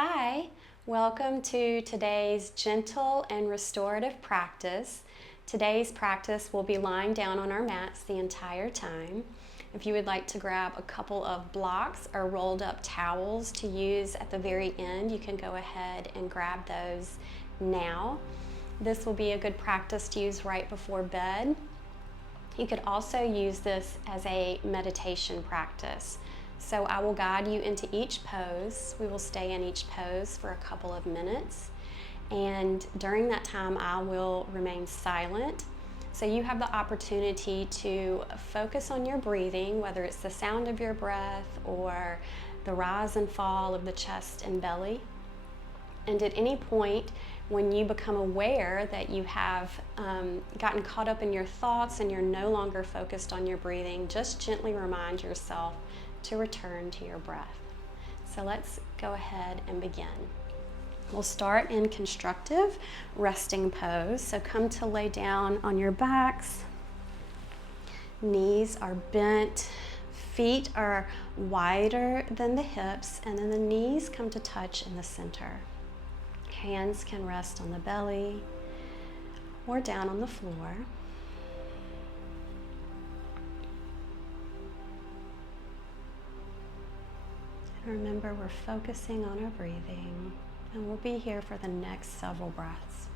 Hi, welcome to today's gentle and restorative practice. Today's practice will be lying down on our mats the entire time. If you would like to grab a couple of blocks or rolled up towels to use at the very end, you can go ahead and grab those now. This will be a good practice to use right before bed. You could also use this as a meditation practice. So I will guide you into each pose. We will stay in each pose for a couple of minutes. And during that time, I will remain silent. So you have the opportunity to focus on your breathing, whether it's the sound of your breath or the rise and fall of the chest and belly. And at any point, when you become aware that you have gotten caught up in your thoughts and you're no longer focused on your breathing, just gently remind yourself to return to your breath. So let's go ahead and begin. We'll start in constructive resting pose. So come to lay down on your backs. Knees are bent. Feet are wider than the hips, and then the knees come to touch in the center. Hands can rest on the belly or down on the floor. And remember, we're focusing on our breathing, and we'll be here for the next several breaths.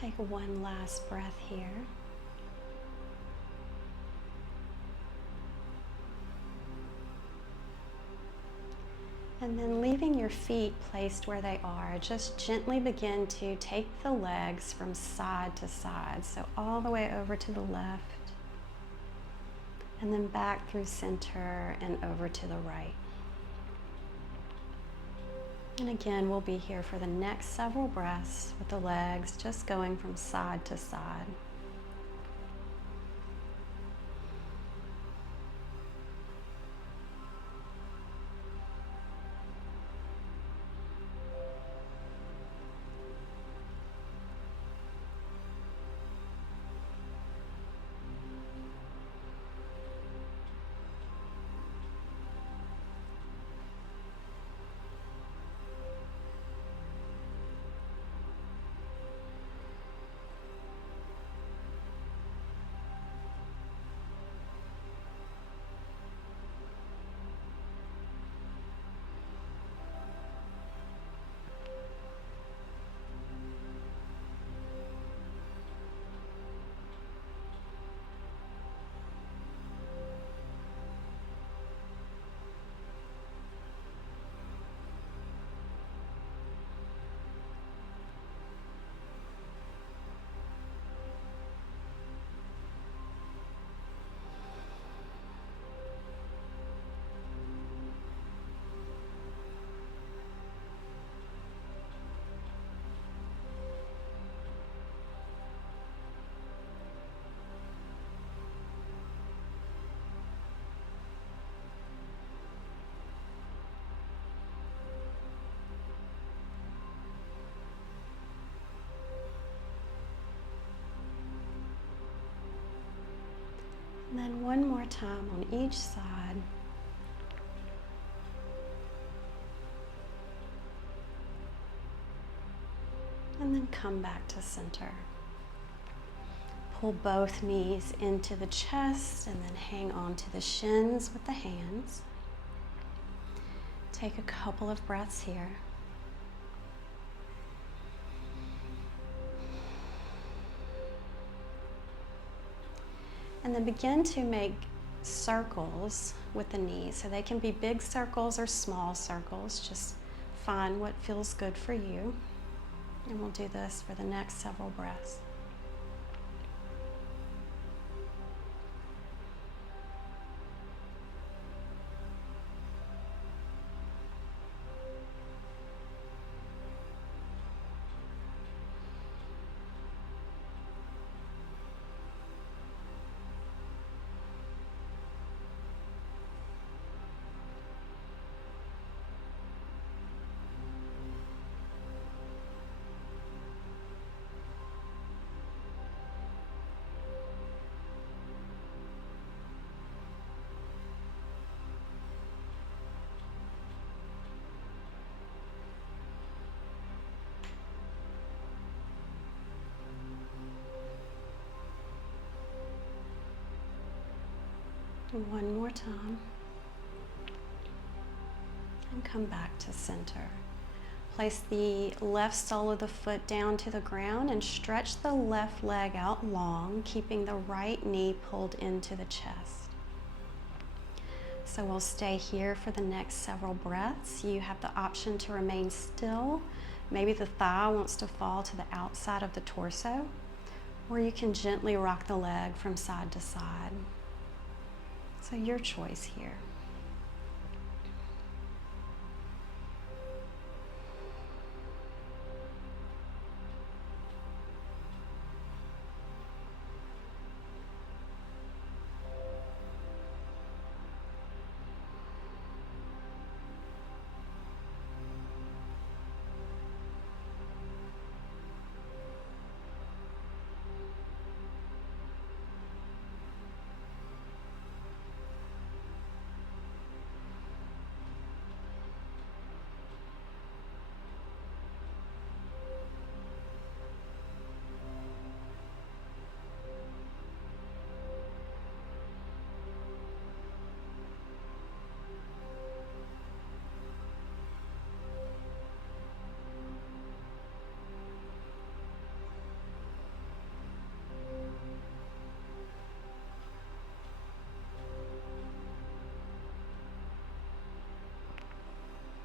Take one last breath here. And then leaving your feet placed where they are, just gently begin to take the legs from side to side. So all the way over to the left, and then back through center and over to the right. And again, we'll be here for the next several breaths with the legs just going from side to side. And then one more time on each side. And then come back to center. Pull both knees into the chest and then hang on to the shins with the hands. Take a couple of breaths here. And then begin to make circles with the knees. So they can be big circles or small circles. Just find what feels good for you. And we'll do this for the next several breaths. One more time. And come back to center. Place the left sole of the foot down to the ground and stretch the left leg out long, keeping the right knee pulled into the chest. So we'll stay here for the next several breaths. You have the option to remain still. Maybe the thigh wants to fall to the outside of the torso, or you can gently rock the leg from side to side. So your choice here.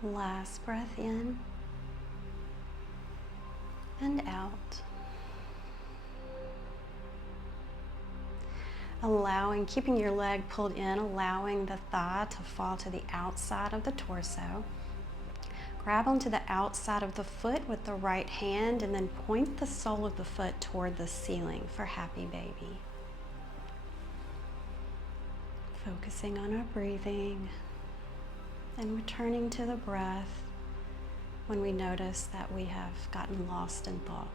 Last breath in and out. Allowing, keeping your leg pulled in, allowing the thigh to fall to the outside of the torso. Grab onto the outside of the foot with the right hand and then point the sole of the foot toward the ceiling for happy baby. Focusing on our breathing. And returning to the breath when we notice that we have gotten lost in thought.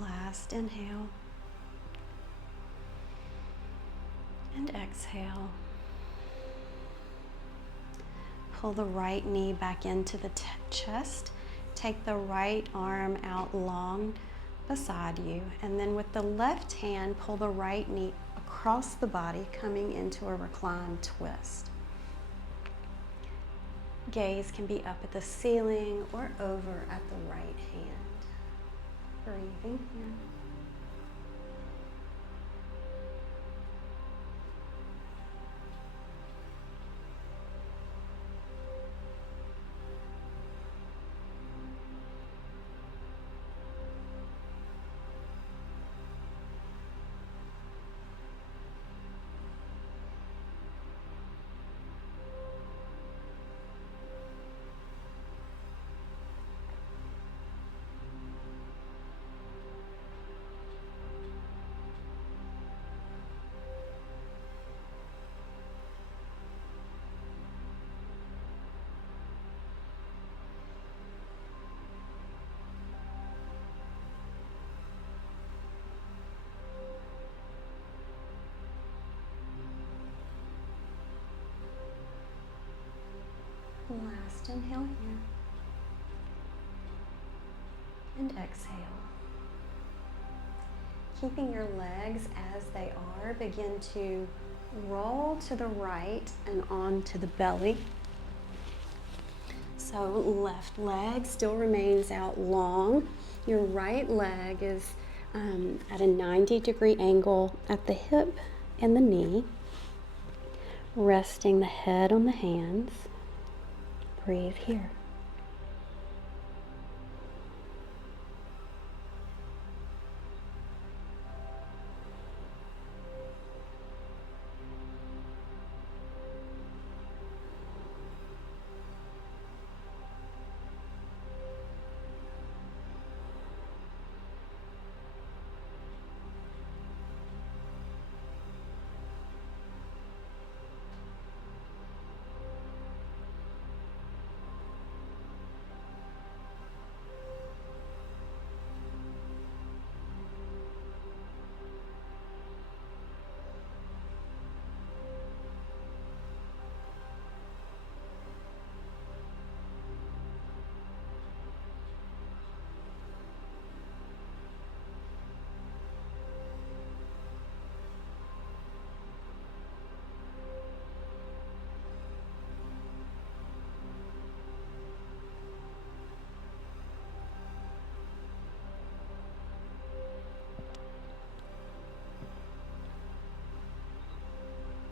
Last inhale and exhale. Pull the right knee back into the chest. Take the right arm out long beside you, and then with the left hand, pull the right knee across the body, coming into a reclined twist. Gaze can be up at the ceiling or over at the right hand. Breathing here. Last inhale here. And exhale. Keeping your legs as they are, begin to roll to the right and onto the belly. So left leg still remains out long. Your right leg is at a 90-degree angle at the hip and the knee. Resting the head on the hands. Breathe here.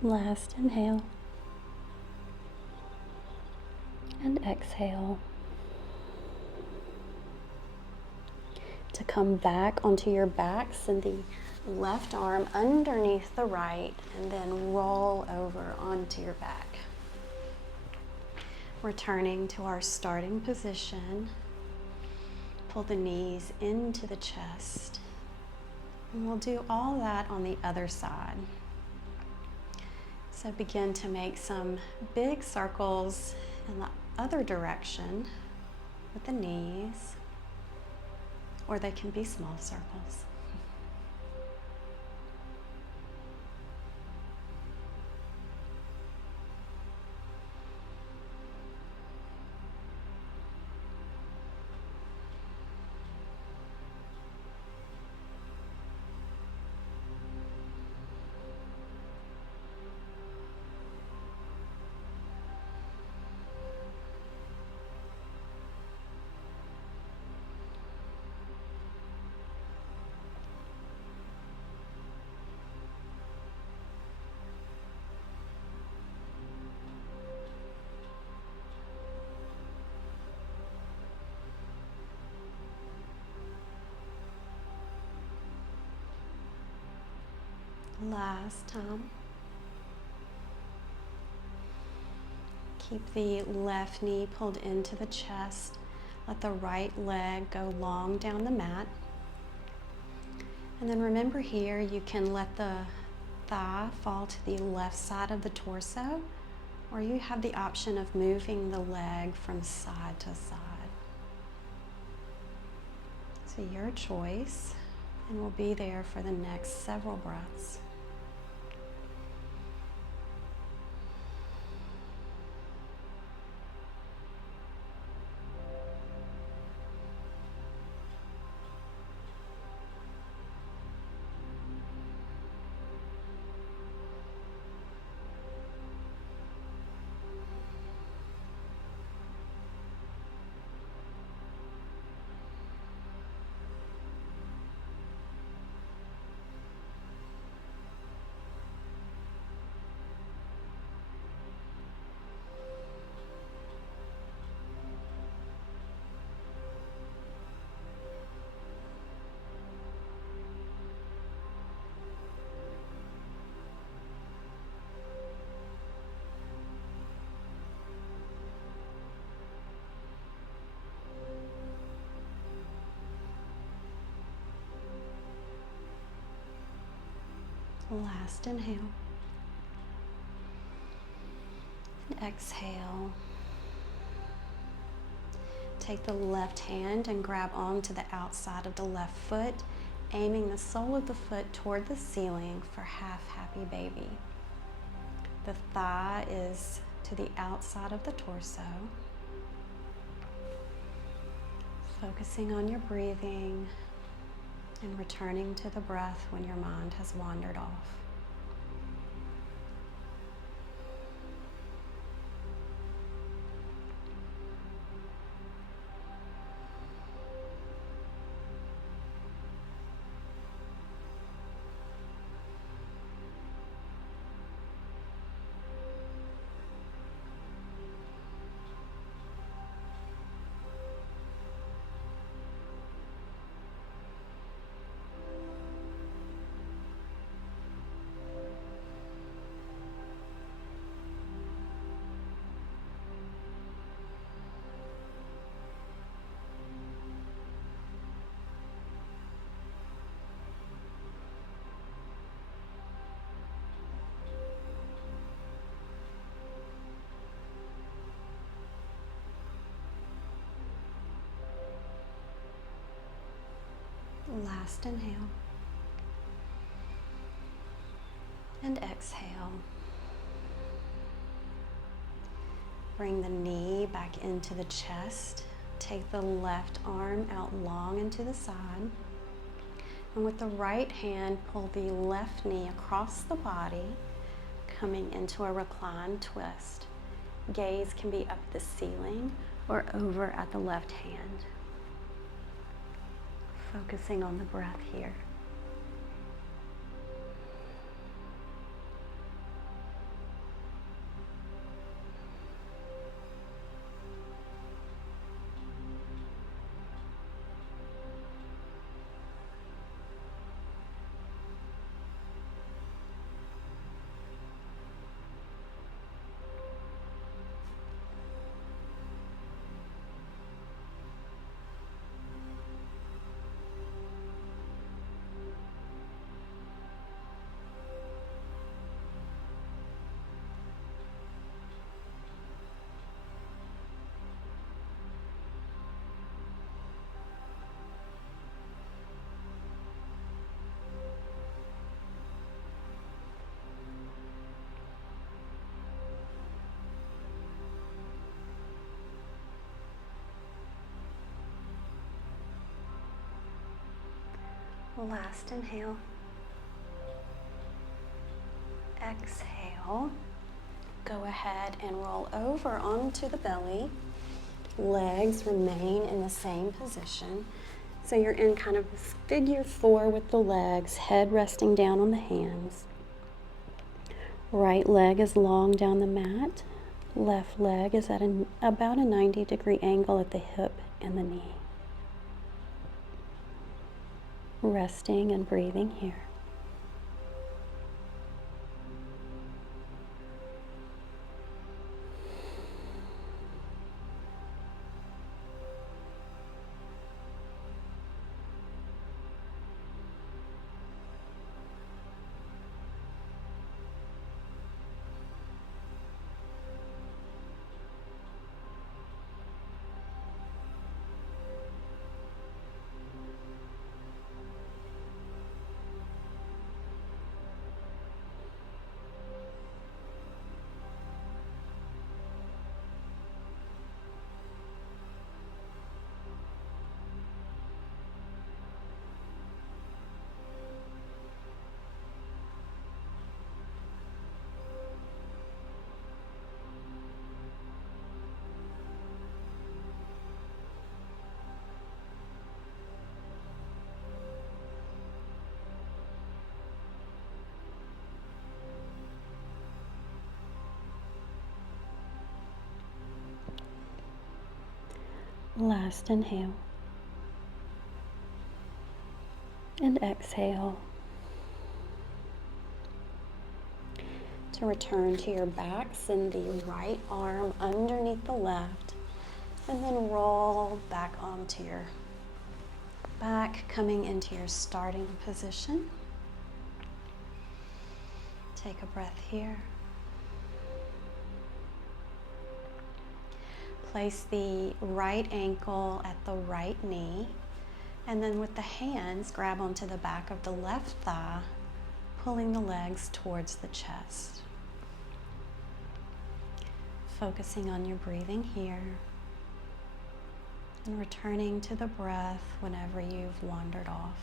Last inhale and exhale. To come back onto your back, send the left arm underneath the right and then roll over onto your back. Returning to our starting position, pull the knees into the chest. And we'll do all that on the other side. So begin to make some big circles in the other direction with the knees, or they can be small circles. Last time. Keep the left knee pulled into the chest. Let the right leg go long down the mat. And then remember here, you can let the thigh fall to the left side of the torso, or you have the option of moving the leg from side to side. So your choice, and we'll be there for the next several breaths. Last inhale. And exhale. Take the left hand and grab onto the outside of the left foot, aiming the sole of the foot toward the ceiling for half happy baby. The thigh is to the outside of the torso. Focusing on your breathing and returning to the breath when your mind has wandered off. Last inhale and exhale. Bring the knee back into the chest. Take the left arm out long into the side. And with the right hand, pull the left knee across the body, coming into a reclined twist. Gaze can be up at the ceiling or over at the left hand. Focusing on the breath here. Last inhale. Exhale. Go ahead and roll over onto the belly. Legs remain in the same position. So you're in kind of this figure four with the legs, head resting down on the hands. Right leg is long down the mat. Left leg is at about a 90-degree angle at the hip and the knee. Resting and breathing here. Last inhale. And exhale. To return to your back, send the right arm underneath the left, and then roll back onto your back, coming into your starting position. Take a breath here. Place the right ankle at the right knee, and then with the hands, grab onto the back of the left thigh, pulling the legs towards the chest. Focusing on your breathing here. And returning to the breath whenever you've wandered off.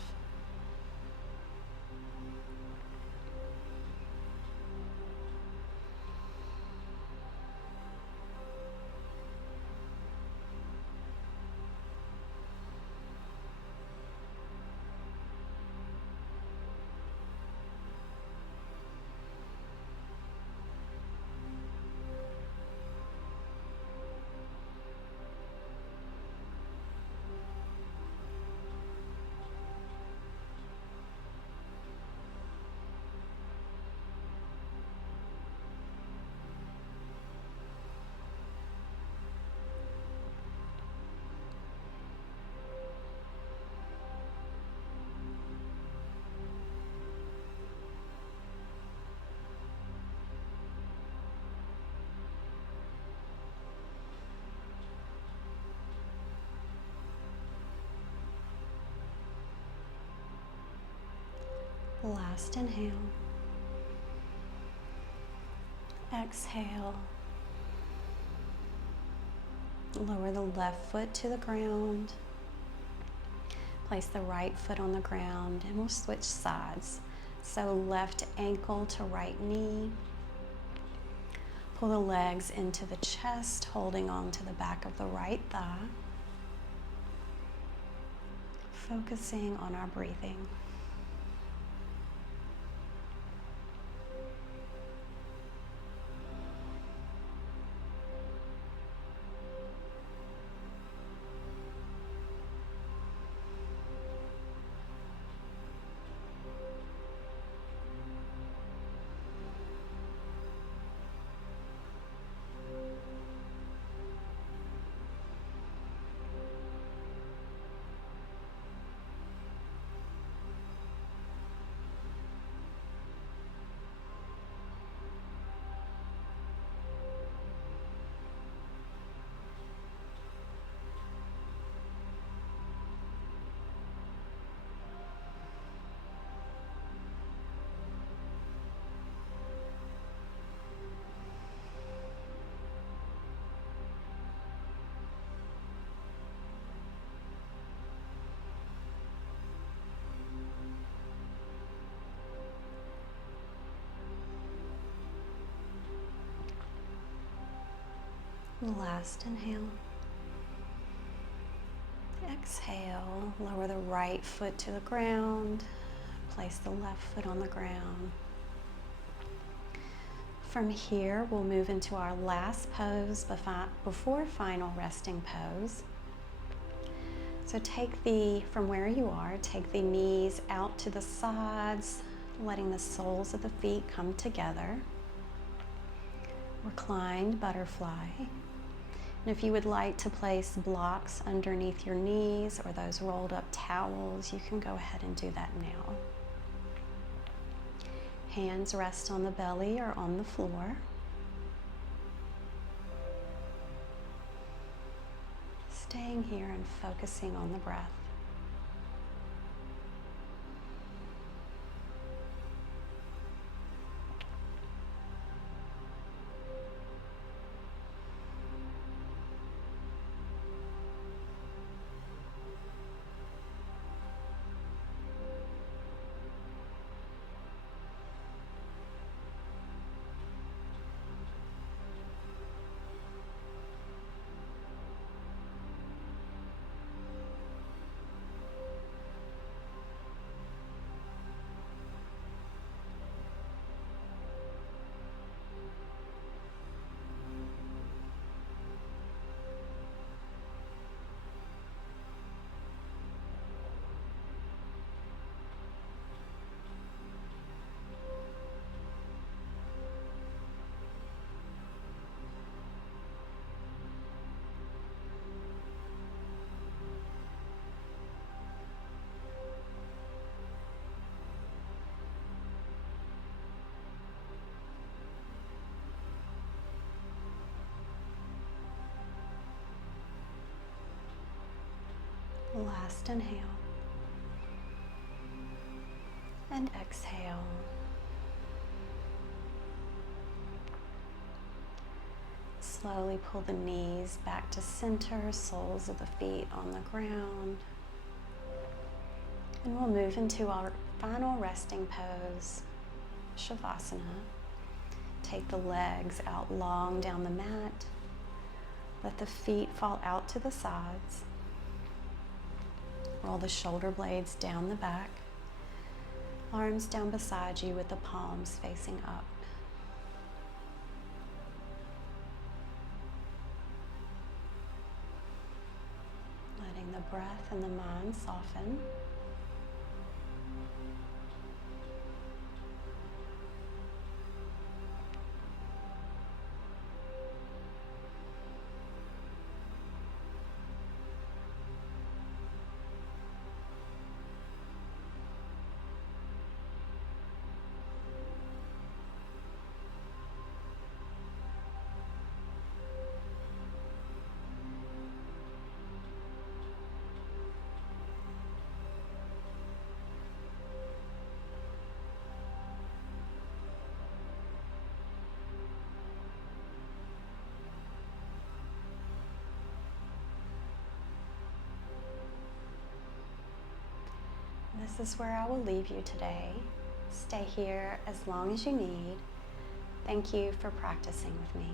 Last inhale. Exhale. Lower the left foot to the ground. Place the right foot on the ground and we'll switch sides. So left ankle to right knee. Pull the legs into the chest, holding on to the back of the right thigh. Focusing on our breathing. Last inhale. Exhale, lower the right foot to the ground. Place the left foot on the ground. From here, we'll move into our last pose before final resting pose. So from where you are, take the knees out to the sides, letting the soles of the feet come together. Reclined butterfly. And if you would like to place blocks underneath your knees or those rolled up towels, you can go ahead and do that now. Hands rest on the belly or on the floor. Staying here and focusing on the breath. Last inhale. And exhale. Slowly pull the knees back to center, soles of the feet on the ground. And we'll move into our final resting pose, Shavasana. Take the legs out long down the mat. Let the feet fall out to the sides. Roll the shoulder blades down the back. Arms down beside you with the palms facing up. Letting the breath and the mind soften. This is where I will leave you today. Stay here as long as you need. Thank you for practicing with me.